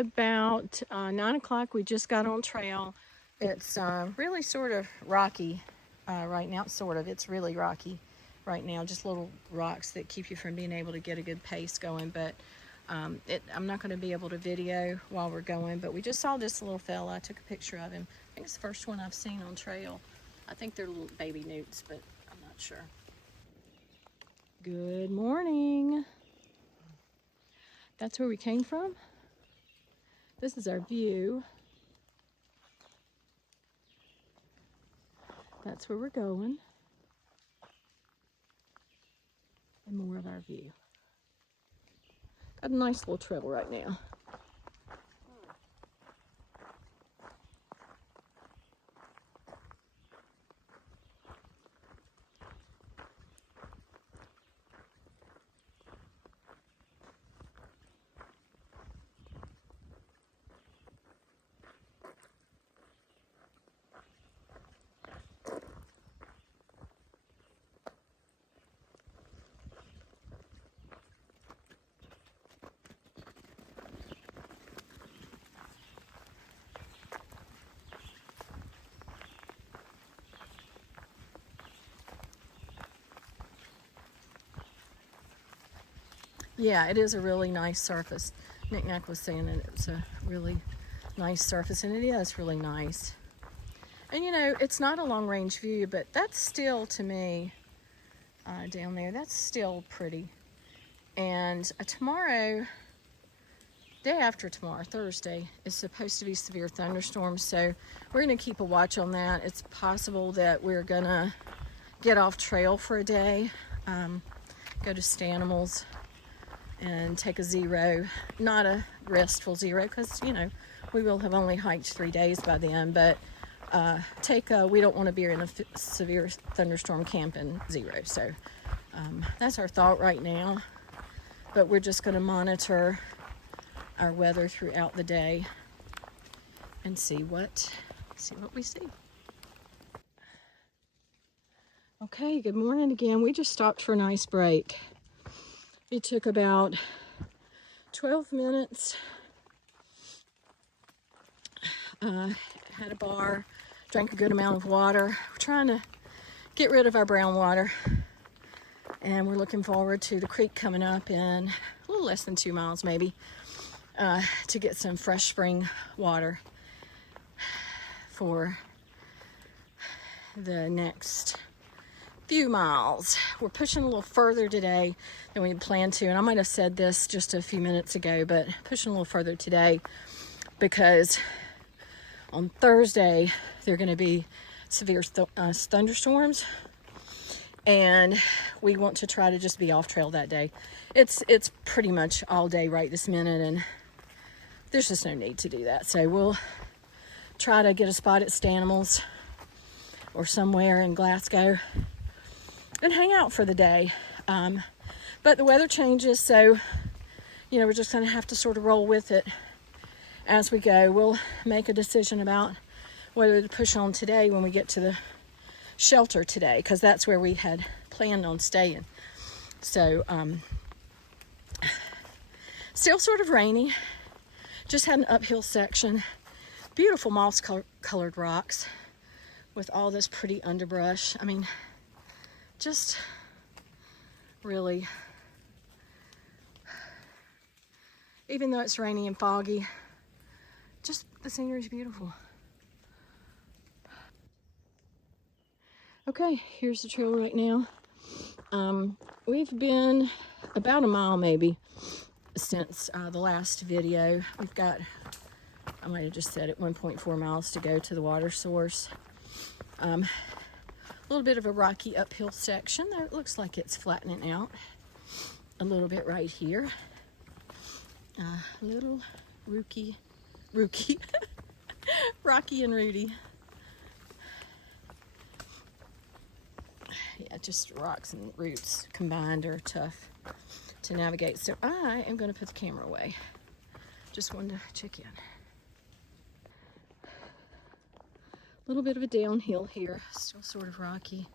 about 9 o'clock. We just got on trail. It's really sort of rocky right now. It's really rocky right now. Just little rocks that keep you from being able to get a good pace going. But I'm not going to be able to video while we're going. But we just saw this little fella. I took a picture of him. I think it's the first one I've seen on trail. I think they're little baby newts, but I'm not sure. Good morning. That's where we came from. This is our view. That's where we're going. And more of our view. Got a nice little trail right now. Yeah, it is a really nice surface. Knick-Knack was saying that it's a really nice surface, and it is really nice. And you know, it's not a long-range view, but that's still, to me, down there, that's still pretty. And tomorrow, day after tomorrow, Thursday, is supposed to be severe thunderstorms, so we're going to keep a watch on that. It's possible that we're going to get off trail for a day, go to Stanimals, and take a zero, not a restful zero, because you know we will have only hiked 3 days by then, but we don't want to be in a severe thunderstorm camping zero. So that's our thought right now, but we're just going to monitor our weather throughout the day and see what we see. Okay, good morning again. We just stopped for a nice break. It took about 12 minutes. Had a bar, drank a good amount of water. We're trying to get rid of our brown water, and we're looking forward to the creek coming up in a little less than 2 miles maybe, to get some fresh spring water for the next few miles. We're pushing a little further today than we had planned to, and I might have said this just a few minutes ago, but pushing a little further today because on Thursday there are going to be severe thunderstorms, and we want to try to just be off trail that day. It's pretty much all day right this minute, and there's just no need to do that. So we'll try to get a spot at Stanimals or somewhere in Glasgow and hang out for the day. But the weather changes, so you know, we're just going to have to sort of roll with it as we go. We'll make a decision about whether to push on today when we get to the shelter today, because that's where we had planned on staying. So still sort of rainy. Just had an uphill section. Beautiful moss colored rocks with all this pretty underbrush. I mean, just really, even though it's rainy and foggy, just the scenery is beautiful. Okay, here's the trail right now. We've been about a mile maybe since the last video. We've got, I might have just said it, 1.4 miles to go to the water source. A little bit of a rocky uphill section there. It looks like it's flattening out a little bit right here. Little rookie, Rocky and Rudy. Yeah, just rocks and roots combined are tough to navigate. So I am going to put the camera away. Just wanted to check in. A little bit of a downhill here, still sort of rocky.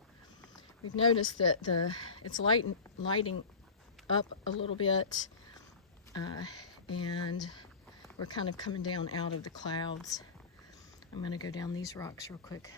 We've noticed that it's lighting up a little bit, and we're kind of coming down out of the clouds. I'm going to go down these rocks real quick.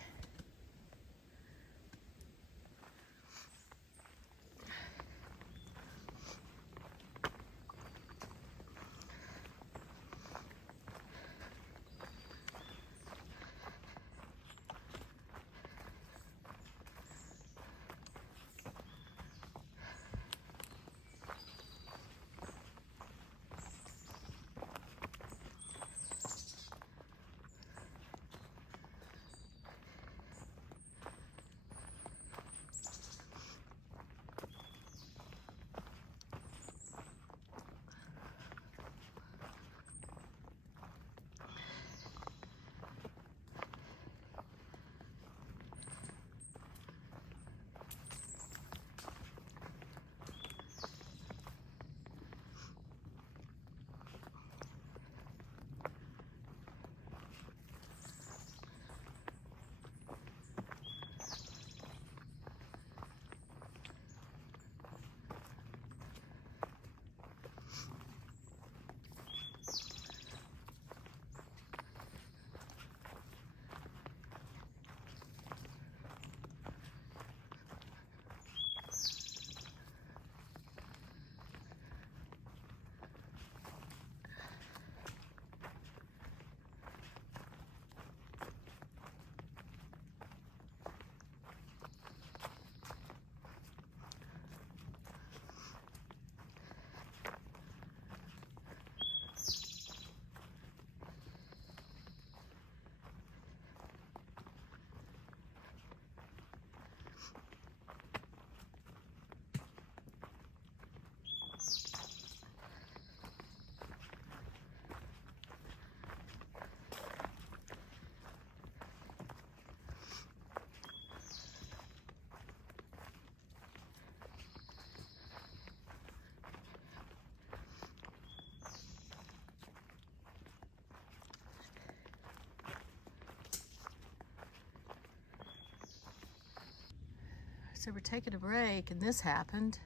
So we're taking a break, and this happened.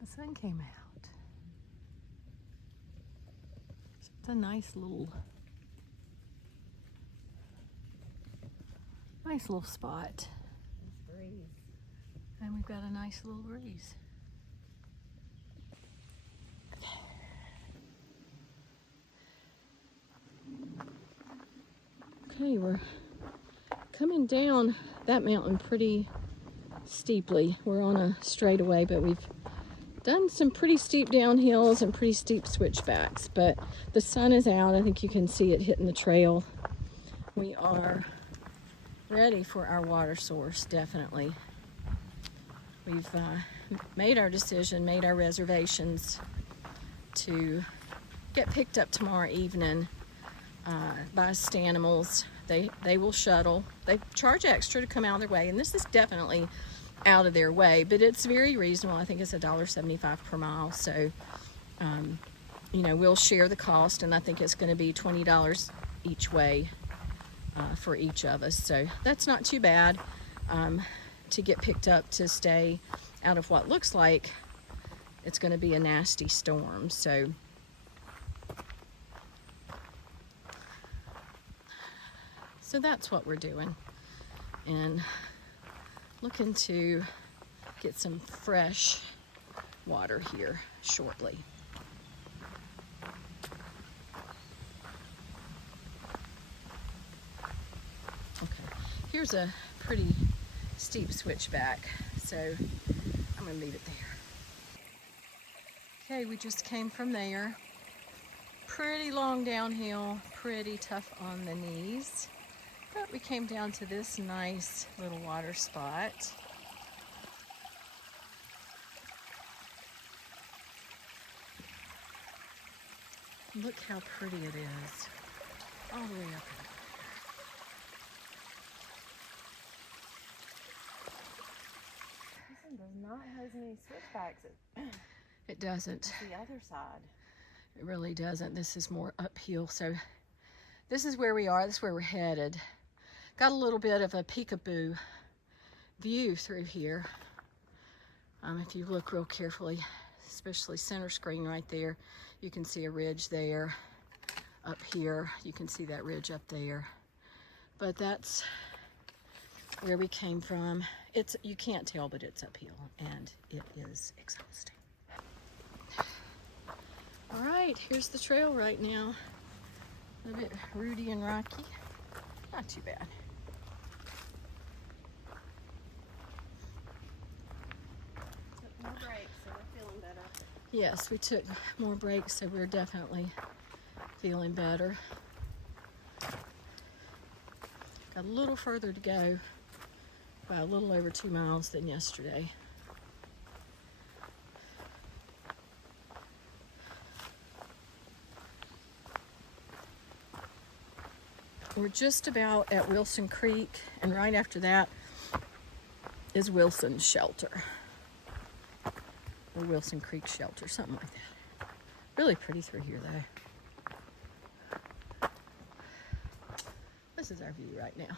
The sun came out. It's a nice little spot. Nice breeze. And we've got a nice little breeze. Okay, we're coming down that mountain pretty steeply. We're on a straightaway, but we've done some pretty steep downhills and pretty steep switchbacks, but the sun is out. I think you can see it hitting the trail. We are ready for our water source, definitely. We've made our decision, made our reservations to get picked up tomorrow evening by Stanimals. They will shuttle. They charge extra to come out of their way, and this is definitely out of their way, but it's very reasonable. I think it's $1.75 per mile, so you know, we'll share the cost, and I think it's going to be $20 each way for each of us, so that's not too bad to get picked up to stay out of what looks like it's going to be a nasty storm. So that's what we're doing, and looking to get some fresh water here shortly. Okay, here's a pretty steep switchback, so I'm gonna leave it there. Okay, we just came from there. Pretty long downhill, pretty tough on the knees. But we came down to this nice little water spot. Look how pretty it is, all the way up in there. This one does not have as many switchbacks It doesn't. as the other side. It really doesn't. This is more uphill. So this is where we are. This is where we're headed. Got a little bit of a peekaboo view through here. If you look real carefully, especially center screen right there. You can see a ridge there. Up here, you can see that ridge up there. But that's where we came from. You can't tell, but it's uphill, and it is exhausting. All right, here's the trail right now. A little bit rooty and rocky. Not too bad. Took more breaks, so we're feeling better. Yes, we took more breaks, so we're definitely feeling better. Got a little further to go, by a little over 2 miles than yesterday. We're just about at Wilson Creek, and right after that is Wilson's Shelter. Or Wilson Creek Shelter, something like that. Really pretty through here though. This is our view right now.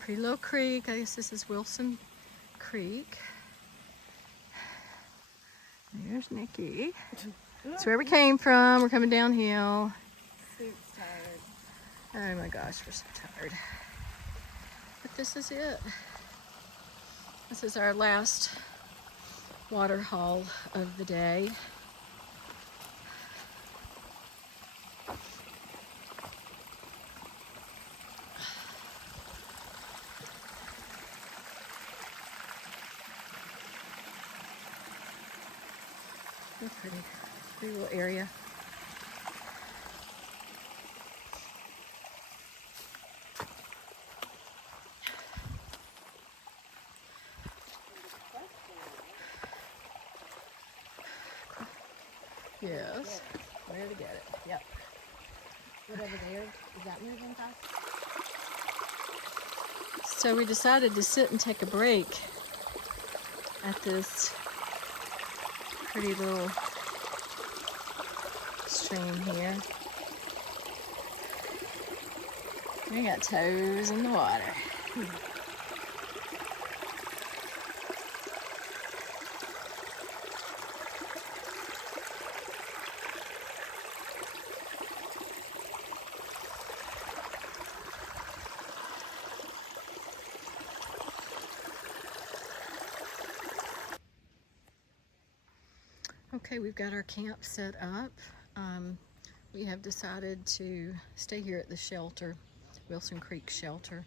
Pretty little creek. I guess this is Wilson Creek. There's Nikki. That's where we came from. We're coming downhill. Suit's tired. Oh my gosh, we're so tired. But this is it. This is our last water haul of the day. Pretty little area. Yes. Where to get it? Yep. What over there? Is that moving fast? So we decided to sit and take a break at this pretty little stream here. We got toes in the water. Okay, we've got our camp set up. We have decided to stay here at the shelter, Wilson Creek Shelter.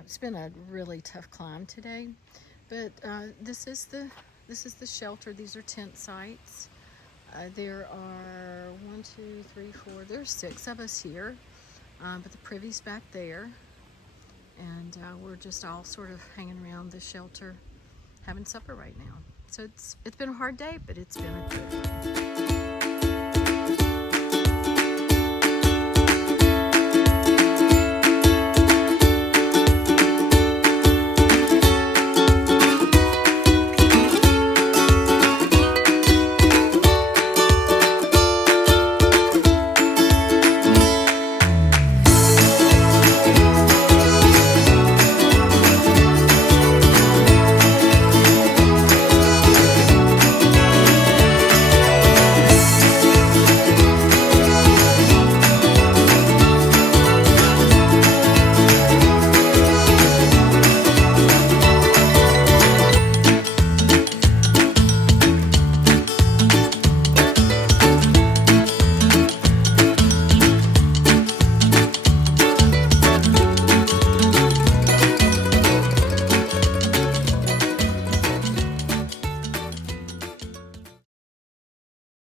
It's been a really tough climb today, but this is the shelter. These are tent sites. There are 1, 2, 3, 4. There's 6 of us here, but the privy's back there, and we're just all sort of hanging around the shelter, having supper right now. So it's been a hard day, but it's been a good one.